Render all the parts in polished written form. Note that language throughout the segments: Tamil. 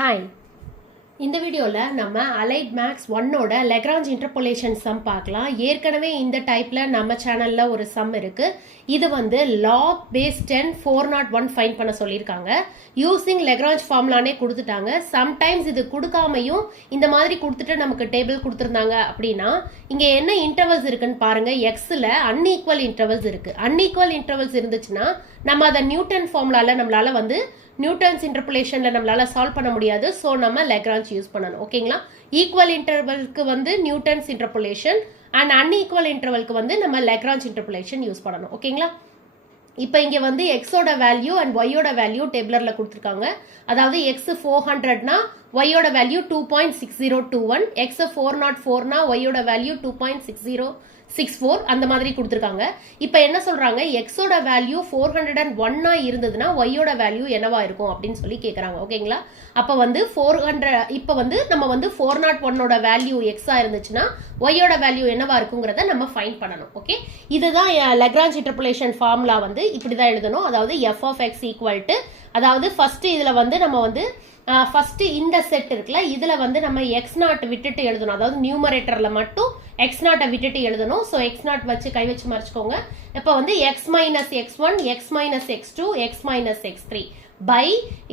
ஹாய், இந்த வீடியோவில் நம்ம அலைட் மேக்ஸ் 1ஓட லெக்ராஞ்ச் இன்டர்போலேஷன் சம் பார்க்கலாம். ஏற்கனவே இந்த டைப்பில் நம்ம சேனலில் ஒரு சம் இருக்குது. இது வந்து லாக் பேஸ் 10 401 ஃபைன் பண்ண சொல்லியிருக்காங்க. யூஸிங் லெக்ராஞ்ச் ஃபார்முலானே கொடுத்துட்டாங்க. சம்டைம்ஸ் இது கொடுக்காமையும் இந்த மாதிரி கொடுத்துட்டு நமக்கு டேபிள் கொடுத்துருந்தாங்க அப்படின்னா இங்கே என்ன இன்டர்வல்ஸ் இருக்குன்னு பாருங்கள். எக்ஸில் அன்ஈக்குவல் இன்டர்வல்ஸ் இருக்குது. அன்ஈக்குவல் இன்டர்வல்ஸ் இருந்துச்சுன்னா நம்ம அதை நியூட்டன் ஃபார்முலாவில் நம்மளால் வந்து நியூட்டன்ஸ் இன்டர்போலேஷனில் நம்மளால சால்வ் பண்ண முடியாது. ஸோ நம்ம லெக்ராஞ்ச் யூஸ் பண்ணணும். ஓகேங்களா? ஈக்குவல் இன்டர்வல்க்கு வந்து நியூட்டன்ஸ் இன்டர்போலேஷன் அண்ட் அன்ஈக்குவல் இன்டர்வல்க்கு வந்து நம்ம லெக்ராஞ்ச் இன்டர்போலேஷன் யூஸ் பண்ணணும். ஓகேங்களா? இப்போ இங்கே வந்து எக்ஸோட வேல்யூ அண்ட் ஒய்யோட வேல்யூ டேபிளரில் கொடுத்துருக்காங்க. அதாவது எக்ஸ் 400னா ஒய்யோட வேல்யூ 2.6021, எக்ஸ் 404னா ஒய்யோட வேல்யூ 2.6064 அந்த மாதிரி கொடுத்துருக்காங்க. இப்போ என்ன சொல்றாங்க, எக்ஸோட வேல்யூ 401 இருந்ததுன்னா ஒய்யோட வேல்யூ என்னவா இருக்கும் அப்படின்னு சொல்லி கேட்குறாங்க. ஓகேங்களா? அப்போ வந்து 400 இப்போ வந்து நம்ம வந்து 401ஓட வேல்யூ எக்ஸா இருந்துச்சுன்னா ஒய்யோட வேல்யூ என்னவா இருக்குங்கிறத நம்ம ஃபைண்ட் பண்ணணும். ஓகே, இதுதான் லெக்ராஞ்ச் இன்டர்போலேஷன் ஃபார்முலா. வந்து இப்படி தான் எழுதணும். அதாவது F of X equal to, அதாவது ஃபர்ஸ்ட் இதுல வந்து நம்ம வந்து ஃபர்ஸ்ட் இந்த செட் இருக்குல்ல, இதுல வந்து நம்ம எக்ஸ் நாட் விட்டுட்டு எழுதணும். அதாவது நியூமரேட்டர்ல மட்டும் எக்ஸ் நாட்டை விட்டுட்டு எழுதணும். ஸோ எக்ஸ் நாட் வச்சு கை வச்சு மறைச்சுக்கோங்க. இப்போ வந்து X minus X one, X minus X two, X minus X three by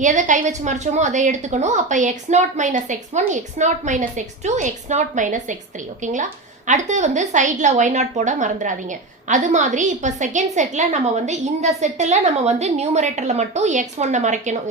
எதை கை வச்சு மறைச்சோமோ அதை எடுத்துக்கணும். அப்போ X naught minus X one, X naught minus X two, X naught minus X three. ஓகேங்களா? அடுத்து வந்து சைட்ல ஒய் நாட் போட மறந்துடாதீங்க. அது மாதிரி இப்போ செகண்ட் செட்ல நம்ம வந்து இந்த செட்டில் நம்ம வந்து நியூமரேட்டர்ல மட்டும் எக்ஸ் ஒன்னை மறைக்கணும்,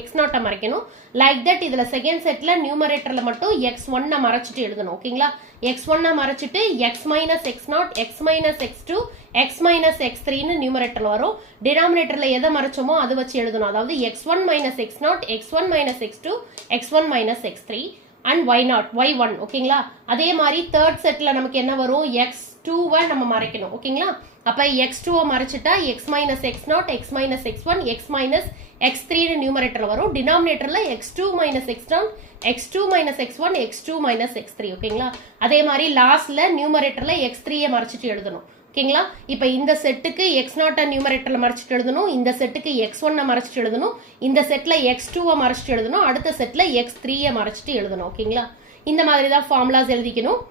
எக்ஸ் நாட்டை மறைக்கணும். லைக் தட் இதுல செகண்ட் செட்ல நியூமரேட்டர்ல மட்டும் எக்ஸ் ஒன்னை மறைச்சிட்டு எழுதணும். ஓகேங்களா? எக்ஸ் ஒன்னை மறைச்சிட்டு X minus X naught, X minus X two, X minus X த்ரீன்னு நியூமரேட்டர்ல வரும். டினாமினேட்டர்ல எதை மறைச்சோமோ அதை வச்சு எழுதணும். அதாவது X one minus X naught, X one minus X two, X one minus X three and Y naught, Y one. ஓகேங்களா? அதே மாதிரி தேர்ட் செட்ல நமக்கு என்ன வரும், எக்ஸ் டூவை நம்ம மறைக்கணும். ஓகேங்களா? அப்ப எக்ஸ் டூவை மறைச்சிட்டா x minus X naught, X minus X one, X minus X த்ரீன்னு நியூமரேட்டர்ல வரும். டினாமினேட்டர்ல x two minus X naught, x two minus X one, X two minus X three. ஓகேங்களா? அதே மாதிரி லாஸ்ட்ல நியூமரேட்டர்ல எக்ஸ் த்ரீயை மறைச்சிட்டு எழுதணும். ஓகேங்களா? இப்ப இந்த செட்டுக்கு எக்ஸ் நாட் நியூமரேட்டர்ல மறைச்சிட்டு எழுதணும், இந்த செட்டுக்கு எக்ஸ் ஒன்னை மறைச்சிட்டு எழுதணும், இந்த செட்ல எக்ஸ் டூவை மறைச்சிட்டு எழுதணும், அடுத்த செட்ல எக்ஸ் த்ரீயை மறைச்சிட்டு எழுதணும். ஓகேங்களா? இந்த மாதிரி தான் ஃபார்முலாஸ் எழுதிக்கணும்.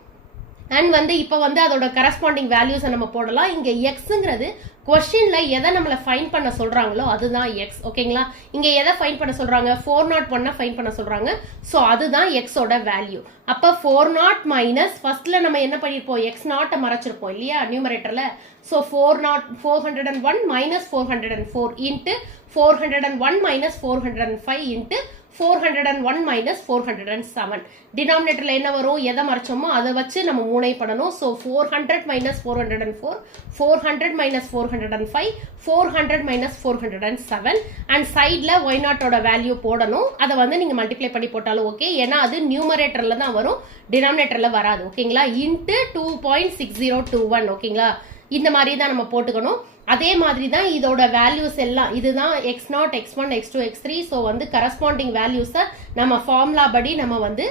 அண்ட் வந்து இப்போ வந்து அதோட கரஸ்பாண்டிங் வேல்யூஸை நம்ம போடலாம். இங்க எக்ஸுங்கிறது கொஸ்டின்ல எதை நம்மளை ஃபைன் பண்ண சொல்றாங்களோ அதுதான் எக்ஸ். ஓகேங்களா? இங்க எதை ஃபைன் பண்ண சொல்றாங்க, 401 ஃபைன் பண்ண சொல்றாங்க. ஸோ அதுதான் எக்ஸோட வேல்யூ. அப்ப 40 மைனஸ் ஃபர்ஸ்ட்ல நம்ம என்ன பண்ணிருப்போம், எக்ஸ் நாட்டை மறைச்சிருப்போம் இல்லையா நியூமரேட்டர்ல. So 401 minus 404 into 401 minus 405 into 401 minus 407. டினாமினேட்டர்ல என்ன வரும், எதை மறைச்சோமோ அதை வச்சு நம்ம மூணை பண்ணணும். So 400 minus 404, 400 minus 405, 400 minus 407 and சைட்ல ஒய் நாட்டோட வேல்யூ போடணும். அதை வந்து நீங்க மல்டிப்ளை பண்ணி போட்டாலும் ஓகே, ஏன்னா அது நியூமரேட்டர்ல தான் வரும், டினாமினேட்டர்ல வராது. ஓகேங்களா? இன்ட்டு 2.6021. ஓகேங்களா? இந்த மாதிரி தான் நம்ம போட்டுக்கணும். அதே மாதிரி தான் இதோட வேல்யூஸ் எல்லாம், இதுதான் X naught, X one, X two, X three. So வந்து கரஸ்பாண்டிங் வேல்யூஸை நம்ம ஃபார்முலா படி நம்ம வந்து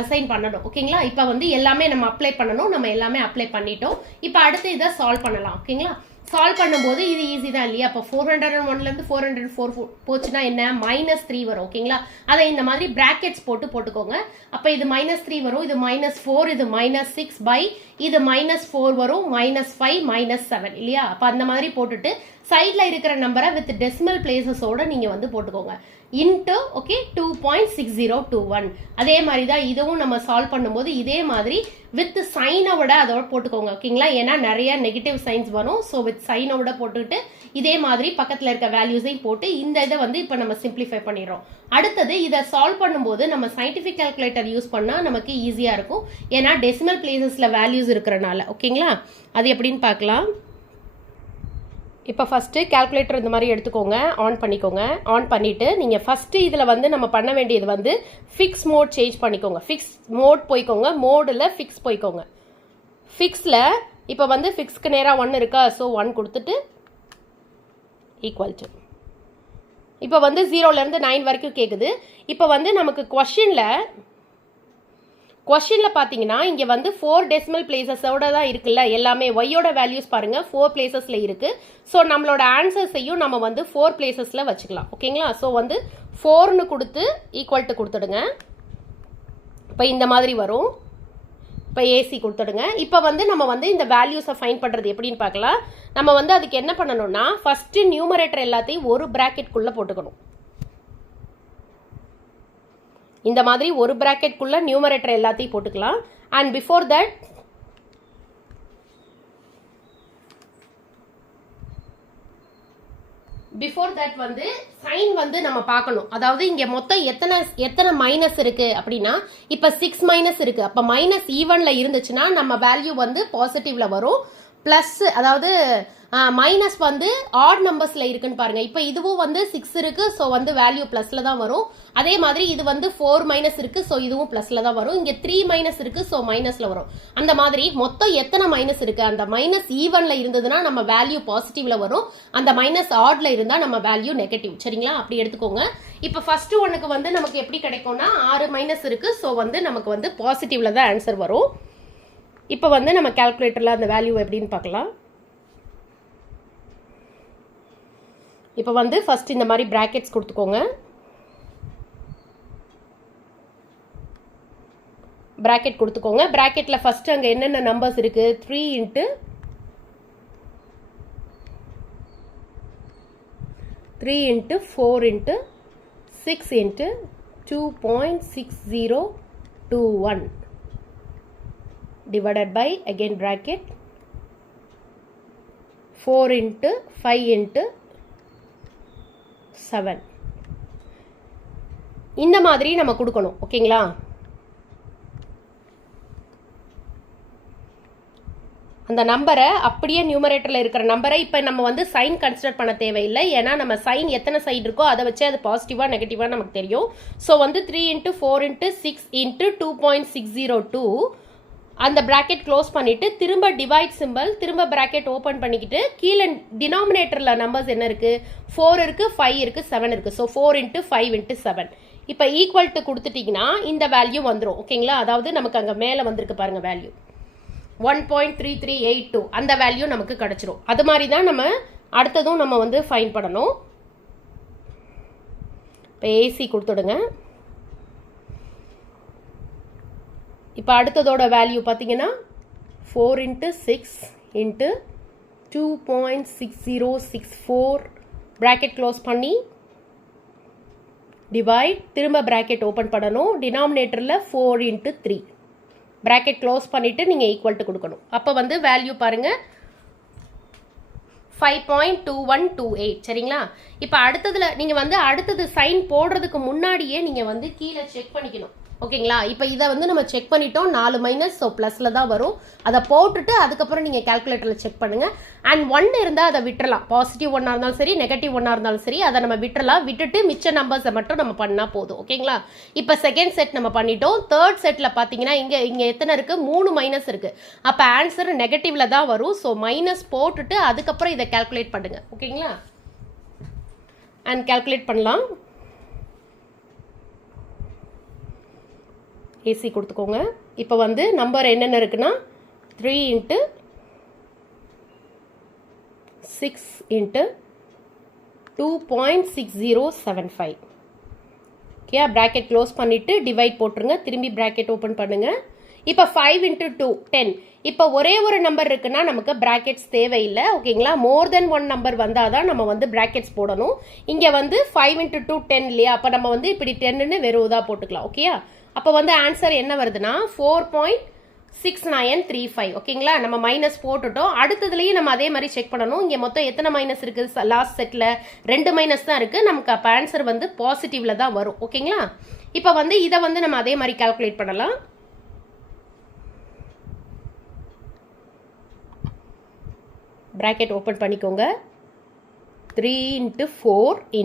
அசைன் பண்ணணும். ஓகேங்களா? இப்போ வந்து எல்லாமே நம்ம அப்ளை பண்ணணும். நம்ம எல்லாமே அப்ளை பண்ணிட்டோம். இப்போ அடுத்து இதை சால்வ் பண்ணலாம். ஓகேங்களா? சால்வ் பண்ணும்போது இது ஈஸி தான் இல்லையா? அப்போ 401 404 போச்சுன்னா என்ன, -3 வரும். ஓகேங்களா? அதை இந்த மாதிரி பிராக்கெட்ஸ் போட்டுக்கோங்க. அப்போ இது -3 வரும், இது -4, இது -6 பை இது -4 வரும், -5 -7 இல்லையா? அப்போ அந்த மாதிரி போட்டுட்டு சைட்ல இருக்கிற நம்பரை வித் டெசிமல் பிளேசஸோட நீங்க வந்து போட்டுக்கோங்க. Into okay 2.6021. அதே மாதிரி தான் இதுவும் நம்ம சால்வ் பண்ணும்போது இதே மாதிரி வித் சைனோட அதோட போட்டுக்கோங்க. ஓகேங்களா? ஏன்னா நிறைய நெகட்டிவ் சைன்ஸ் வரும். ஸோ வித் சைனோட போட்டுக்கிட்டு இதே மாதிரி பக்கத்தில் இருக்க வேல்யூஸையும் போட்டு இந்த இதை வந்து இப்போ நம்ம சிம்பிளிஃபை பண்ணிடுறோம். அடுத்தது இதை சால்வ் பண்ணும்போது நம்ம சயின்டிஃபிக் கால்குலேட்டர் யூஸ் பண்ணா நமக்கு ஈஸியா இருக்கும். ஏன்னா டெசிமல் பிளேசஸ்ல வேல்யூஸ் இருக்கிறனால. ஓகேங்களா? அது எப்படின்னு பார்க்கலாம். இப்போ ஃபஸ்ட்டு கேல்குலேட்டர் இந்த மாதிரி எடுத்துக்கோங்க, ஆன் பண்ணிக்கோங்க. ஆன் பண்ணிவிட்டு நீங்கள் ஃபஸ்ட்டு இதில் வந்து நம்ம பண்ண வேண்டியது வந்து ஃபிக்ஸ் மோட் சேஞ்ச் பண்ணிக்கோங்க. ஃபிக்ஸ் மோட் போய்க்கோங்க, மோடில் ஃபிக்ஸ் போய்க்கோங்க. ஃபிக்ஸில் இப்போ வந்து ஃபிக்ஸ்க்கு நேராக 1 இருக்கா, ஸோ 1 கொடுத்துட்டு ஈக்குவல் டு, இப்போ வந்து 0லேருந்து 9 வரைக்கும் கேட்குது. இப்போ வந்து நமக்கு கொஸ்டினில் பார்த்தீங்கன்னா இங்கே வந்து 4 டெசிமல் பிளேசஸோட தான் இருக்குல்ல எல்லாமே. ஒய்யோட வேல்யூஸ் பாருங்க 4 பிளேசஸில் இருக்கு. ஸோ நம்மளோட ஆன்சர்ஸையும் நம்ம வந்து 4 பிளேசஸில் வச்சுக்கலாம். ஓகேங்களா? ஸோ வந்து 4ன்னு கொடுத்து ஈக்குவல் டு கொடுத்துடுங்க. இப்போ இந்த மாதிரி வரும். இப்போ ஏசி கொடுத்துடுங்க. இப்போ வந்து நம்ம வந்து இந்த வேல்யூஸை ஃபைண்ட் பண்ணுறது எப்படின்னு பார்க்கலாம். நம்ம வந்து அதுக்கு என்ன பண்ணணும்னா ஃபஸ்ட்டு நியூமரேட்டர் எல்லாத்தையும் ஒரு ப்ராக்கெட்குள்ளே போட்டுக்கணும். இந்த மாதிரி ஒரு ப்ராக்கெட்குள்ளே நியூமரேட்டர் எல்லாத்தையும் போட்டுக்கலாம். அண்ட் பிஃபோர் தட் வந்து சைன் வந்து நம்ம பார்க்கணும். அதாவது இங்கே மொத்தம் எத்தனை மைனஸ் இருக்கு அப்படின்னா இப்போ 6 மைனஸ் இருக்கு. அப்போ மைனஸ் ஈவன்ல இருந்துச்சுன்னா நம்ம வேல்யூ வந்து பாசிட்டிவ்ல வரும். ப்ளஸ் அதாவது மைனஸ் வந்து ஆட் நம்பர்ஸில் இருக்குன்னு பாருங்க. இப்போ இதுவும் வந்து 6 இருக்கு, ஸோ வந்து வேல்யூ ப்ளஸில் தான் வரும். அதே மாதிரி இது வந்து 4 மைனஸ் இருக்கு, ஸோ இதுவும் ப்ளஸில் தான் வரும். இங்கே 3 மைனஸ் இருக்கு, ஸோ மைனஸில் வரும். அந்த மாதிரி மொத்தம் எத்தனை மைனஸ் இருக்கு, அந்த மைனஸ் ஈவனில் இருந்ததுன்னா நம்ம வேல்யூ பாசிட்டிவ்ல வரும். அந்த மைனஸ் ஆட்ல இருந்தால் நம்ம வேல்யூ நெகட்டிவ். சரிங்களா, அப்படி எடுத்துக்கோங்க. இப்போ ஃபர்ஸ்ட் ஒன்னுக்கு வந்து நமக்கு எப்படி கிடைக்கும்னா 6 மைனஸ் இருக்கு, ஸோ வந்து நமக்கு வந்து பாசிட்டிவ்ல தான் ஆன்சர் வரும். இப்போ வந்து நம்ம கால்குலேட்டரில் அந்த வேல்யூ எப்படின்னு பார்க்கலாம். இப்போ வந்து ஃபர்ஸ்ட் இந்த மாதிரி பிராக்கெட்ஸ் கொடுத்துக்கோங்க. பிராக்கெட் கொடுத்துக்கோங்க. பிராக்கெட்டில் ஃபர்ஸ்ட் அங்கே என்னென்ன நம்பர்ஸ் இருக்கு, 3 × 4 × 6 × 2.6021 divided by again bracket 4 × 5 × 7. இந்த மாதிரி நம்ம கொடுக்கணும். ஓகேங்களா, அந்த நம்பரை அப்படியே நியூமரேட்டரில் இருக்கிற நம்பரை இப்போ நம்ம வந்து சைன் கன்சிடர் பண்ண தேவையில்லை. ஏன்னா நம்ம சைன் எத்தனை சைடு இருக்கோ அதை வச்சு அது பாசிட்டிவாக நெகட்டிவாக நமக்கு தெரியும். ஸோ வந்து 3 × 4 × 6 × 2.602 அந்த பிராக்கெட் க்ளோஸ் பண்ணிட்டு திரும்ப டிவைட் சிம்பிள், திரும்ப பிராக்கெட் ஓப்பன் பண்ணிக்கிட்டு கீழே டினாமினேட்டரில் நம்பர்ஸ் என்ன இருக்கு, 4 இருக்கு, 5 இருக்கு, 7 இருக்கு. ஸோ 4 × 5 × 7 இப்போ ஈக்குவல் டு கொடுத்துட்டீங்கன்னா இந்த வேல்யூ வந்துடும். ஓகேங்களா, அதாவது நமக்கு அங்கே மேலே வந்திருக்கு பாருங்க வேல்யூ 1.3382 அந்த வேல்யூ நமக்கு கிடைச்சிரும். அது மாதிரி தான் நம்ம அடுத்ததும் நம்ம வந்து ஃபைன் பண்ணணும். இப்போ ஏசி கொடுத்துடுங்க. இப்போ அடுத்ததோட வேல்யூ பார்த்தீங்கன்னா 4 × 6 × 2.6064 பிராக்கெட் க்ளோஸ் பண்ணி டிவைட், திரும்ப பிராக்கெட் ஓப்பன் பண்ணணும். டினாமினேட்டரில் 4 × 3 பிராக்கெட் க்ளோஸ் பண்ணிவிட்டு நீங்கள் ஈக்குவல் டு கொடுக்கணும். அப்போ வந்து வேல்யூ பாருங்கள் 5.2128. சரிங்களா, இப்போ அடுத்ததில் நீங்கள் வந்து அடுத்தது சைன் போடுறதுக்கு முன்னாடியே நீங்கள் வந்து கீழே செக் பண்ணிக்கணும். ஓகேங்களா, இப்போ இதை வந்து நம்ம செக் பண்ணிட்டோம், 4 மைனஸ், ஸோ ப்ளஸில் தான் வரும். அதை போட்டுட்டு அதுக்கப்புறம் நீங்கள் கால்குலேட்டரில் செக் பண்ணுங்கள். அண்ட் 1 இருந்தால் அதை விட்டுறலாம். பாசிட்டிவ் 1 இருந்தாலும் சரி, நெகட்டிவ் 1 இருந்தாலும் சரி, அதை நம்ம விட்டுறலாம். விட்டுட்டு மிச்ச நம்பர்ஸை மட்டும் நம்ம பண்ணால் போதும். ஓகேங்களா, இப்போ செகண்ட் செட் நம்ம பண்ணிட்டோம். தேர்ட் செட்டில் பார்த்தீங்கன்னா இங்கே எத்தனை இருக்குது, 3 மைனஸ் இருக்குது. அப்போ ஆன்சர் நெகட்டிவ்ல தான் வரும். ஸோ மைனஸ் போட்டுட்டு அதுக்கப்புறம் இதை கால்குலேட் பண்ணுங்கள். ஓகேங்களா, அண்ட் கால்குலேட் பண்ணலாம். ஏசி கொடுத்துக்கோங்க. இப்போ வந்து நம்பர் என்னென்ன இருக்குன்னா 3 × 6 × 2.6075. ஓகே, பிராக்கெட் க்ளோஸ் பண்ணிவிட்டு டிவைட் போட்டுருங்க. திரும்பி பிராக்கெட் ஓப்பன் பண்ணுங்கள். இப்போ 5 × 2 10. இப்போ ஒரே ஒரு நம்பர் இருக்குன்னா நமக்கு பிராக்கெட்ஸ் தேவையில்லை. ஓகேங்களா, மோர் தென் 1 நம்பர் வந்தால் தான் நம்ம வந்து பிராக்கெட்ஸ் போடணும். இங்கே வந்து 5 × 2 10 இல்லையா, அப்போ நம்ம வந்து இப்படி 10ன்னு வெறும் இதாக போட்டுக்கலாம். ஓகேயா, அப்போ வந்து ஆன்சர் என்ன வருதுன்னா 4.6935. ஓகேங்களா, நம்ம மைனஸ் போட்டுட்டோம். அடுத்ததுலேயும் நம்ம அதே மாதிரி செக் பண்ணணும். இங்கே மொத்தம் எத்தனை மைனஸ் இருக்குது, லாஸ்ட் செட்டில் 2 மைனஸ் தான் இருக்குது. நமக்கு அப்போ ஆன்சர் வந்து பாசிட்டிவ்ல தான் வரும். ஓகேங்களா, இப்போ வந்து இதை வந்து நம்ம அதே மாதிரி கால்குலேட் பண்ணலாம். பிராக்கெட் ஓப்பன் பண்ணிக்கோங்க. 3 × 4 ×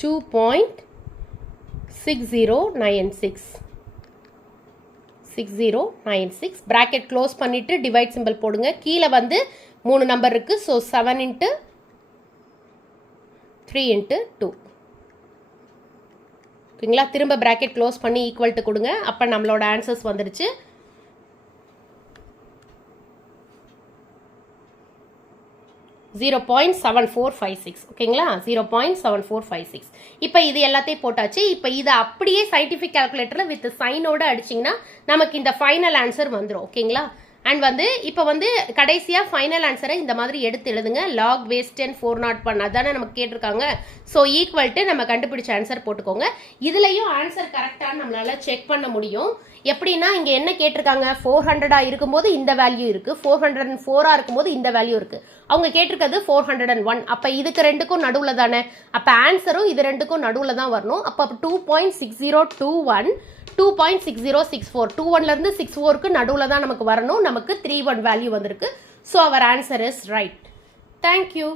2.6096 பிராக்கெட் க்ளோஸ் பண்ணிட்டு டிவைட் சிம்பிள் போடுங்க. கீழே வந்து 3 நம்பர் இருக்கு. ஸோ 7 × 3 × 2. ஓகேங்களா, திரும்ப பிராக்கெட் க்ளோஸ் பண்ணி ஈக்குவல் டு கொடுங்க. அப்போ நம்மளோட ஆன்சர்ஸ் வந்துடுச்சு. 0.7456 ஓகேங்களா 0.7456. இப்போ இது எல்லாத்தையும் போட்டாச்சு. இப்போ இதை அப்படியே சயின்டிஃபிக் கால்குலேட்டரில் வித் சைனோட அடிச்சிங்கன்னா நமக்கு இந்த ஃபைனல் ஆன்சர் வந்துடும் ஓகேங்களா. அண்ட் வந்து இப்போ வந்து கடைசியாக ஃபைனல் ஆன்சரை இந்த மாதிரி எடுத்து எழுதுங்க. லாக் பேஸ் 10 401 அதானே நமக்கு கேட்டிருக்காங்க. ஸோ ஈக்குவல் டு நம்ம கண்டுபிடிச்ச ஆன்சர் போட்டுக்கோங்க. இதுலேயும் ஆன்சர் கரெக்டாக நம்மளால செக் பண்ண முடியும். எப்படின்னா இங்கே என்ன கேட்டிருக்காங்க, 400 இருக்கும்போது இந்த வேல்யூ இருக்குது, 404 இருக்கும்போது இந்த வேல்யூ இருக்குது. அவங்க கேட்டிருக்கிறது 401. அப்போ இதுக்கு ரெண்டுக்கும் நடுவில் தானே, அப்போ ஆன்சரும் இது ரெண்டுக்கும் நடுவில் தான் வரணும். அப்போ 2.6021 2.6064 21லேருந்து 64க்கு நடுவில் தான் நமக்கு வரணும். நமக்கு 31 வேல்யூ வந்திருக்கு. So our answer is right. Thank you.